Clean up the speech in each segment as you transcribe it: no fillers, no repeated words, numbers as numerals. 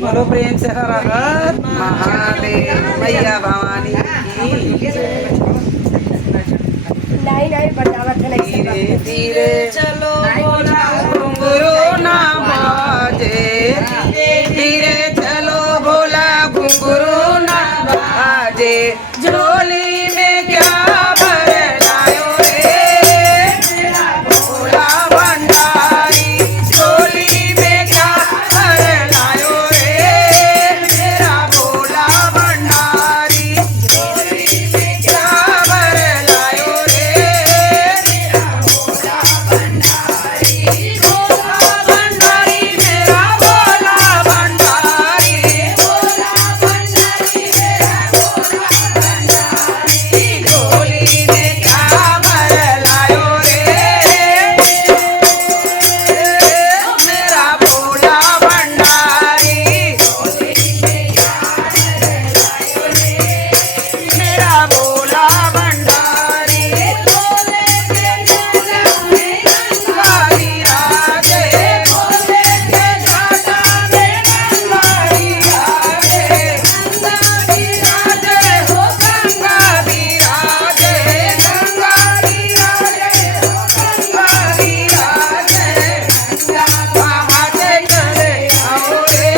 बोलो प्रेम से हर हर महादेव मैया भवानी की धीरे धीरे चलो भोला घुंघरू ना बाजे धीरे चलो भोला घुंघरू ना बाजे झोली में क्या भर लायो रे मेरा भोला भंडारी झोली में क्या भर लायो रे मेरा भोला भंडारी झोली में क्या भर लायो रे मेरा भोला भंडारी भोला भंडारी मेरा भोला भंडारी भोला भंडारी मेरा भोला भंडारी झोली में क्या भर लायो रे मेरा भोला भंडारी झोली में क्या भर लायो रे मेरा भोला भंडारी भोले के गाना में गंगा विराजे भोले के गाना में गंगा विराजे गंगा विराजे हो गंगा विराजे गंगा विराजे हो गंगा विराजे गंगा बहाते चले आओ रे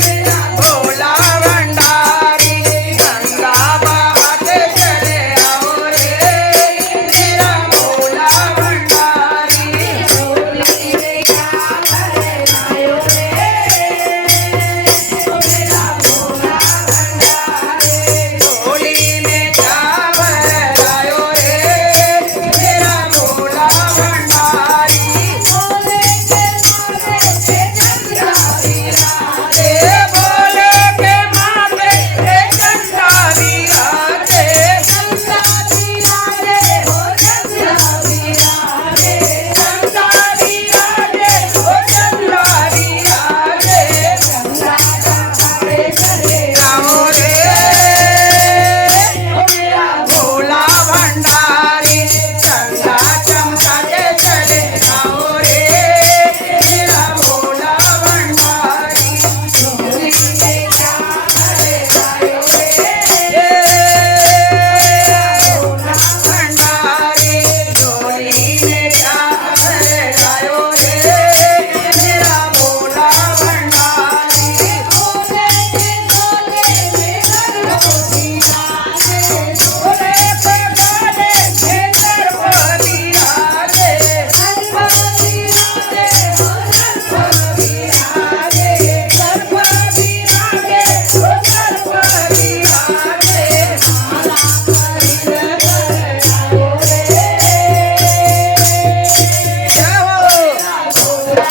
मेरा भोला भंडारी गंगा बहाते चले आओ रे मेरा भोला भंडारी झोली में क्या भर लायो रे मेरा भोला भंडारी झोली में क्या भर लायो रे मेरा भोला भंडारी भोले के माथे पे चंद्रा विराजे भोले के माथे पे चंद्रा विराजे हो चंद्रा विराजे हो चंद्रा विराजे गंगा बहाते चले आओ रे मेरा भोला भंडारी गंगा चमकाते चले आओ रे मेरा भोला भंडारी झोली में क्या भर लायो रे भोला भंडारी झोली में क्या भर लायो रे मेरा भोला भंडारी भोले के भोले में गणपति राजे भोले पे भोले में गणपति राजे गणपति राजे हो गणपति राजे गणपति राजे हो गणपति राजे माला परिण कर लायो रे जय हो भोला